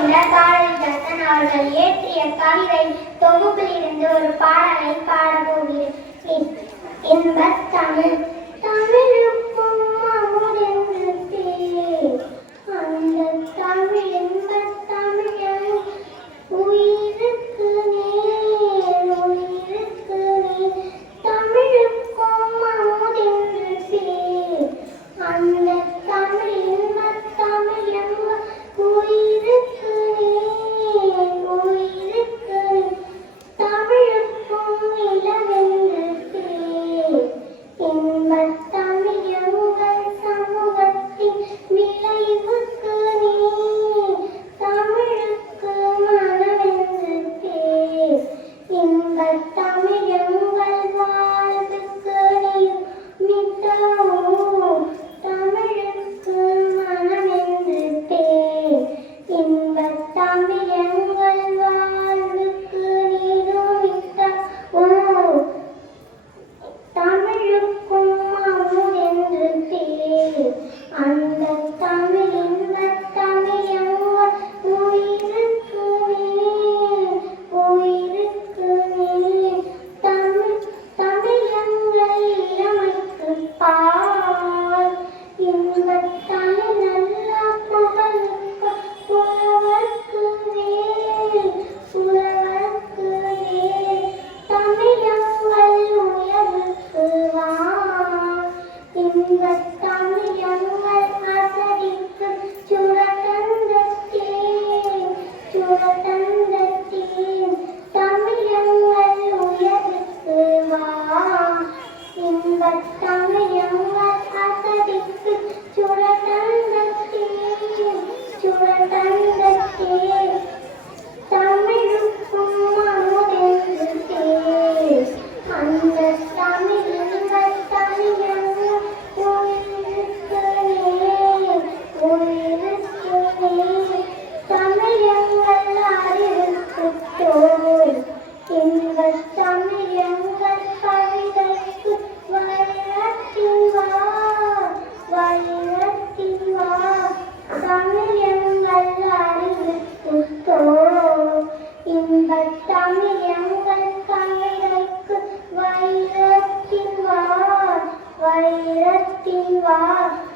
கவிஞர் பாரதிதாசன் அவர்கள் இயற்றிய கவிதை தொகுப்பிலிருந்து ஒரு பாடலை பாடப்போகிறேன் இன்பத் தமிழ் Thank you. 方。